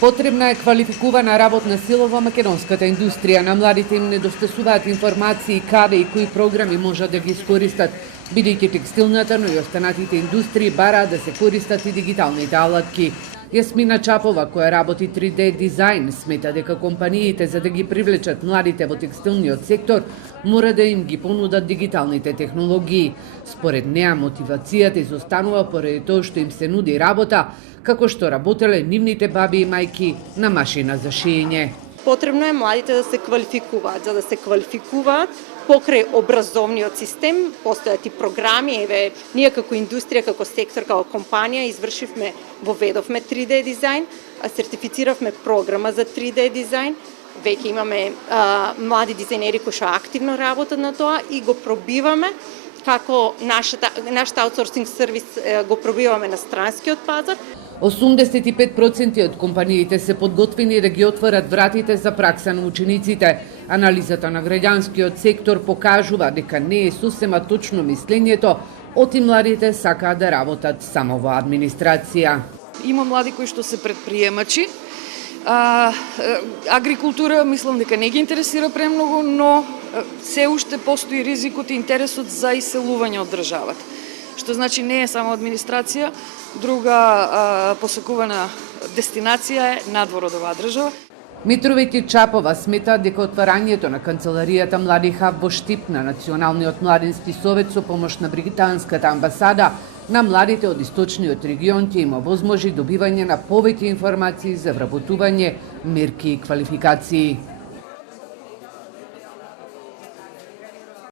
Потребна е квалификувана работна сила во македонската индустрија. На младите им недостасуваат информации каде и кои програми можат да ги искористат, бидејќи текстилната, но и останатите индустрии бараат да се користат и дигиталните алатки. Јасмина Чапова, која работи 3D дизајн, смета дека компаниите за да ги привлечат младите во текстилниот сектор, мора да им ги понудат дигиталните технологии. Според неа, мотивацијата изостанува поради тоа што им се нуди работа, како што работеле нивните баби и мајки на машина за шиење. Потребно е младите да се квалификуваат. За да се квалификуваат, покрај образовниот систем, постојат и програми. Еве, ние како индустрија, како сектор, како компанија воведовме 3D дизајн, сертифициравме програма за 3D дизајн. Веќе имаме млади дизајнери кои што активно работат на тоа и го пробиваме како нашата аутсорсинг сервис го пробиваме на странскиот пазар. 85% од компаниите се подготвени да ги отворат вратите за пракса на учениците. Анализата на граѓанскиот сектор покажува дека не е сосема точно мислењето, оти младите сакаат да работат само во администрација. Има млади кои што се предприемачи. Агрикултура мислам дека не ги интересира премногу, но се уште постои ризикот и интересот за иселување од државата. Што значи не е само администрација, друга посекувана дестинација е надвор од оваа држава. Митровиќ и Чапова сметаат дека отварањето на канцеларијата Млади хаб во Штип на Националниот младински совет со помош на британската амбасада на младите од источниот регион ќе има возможи добивање на повеќе информации за вработување, мерки и квалификации.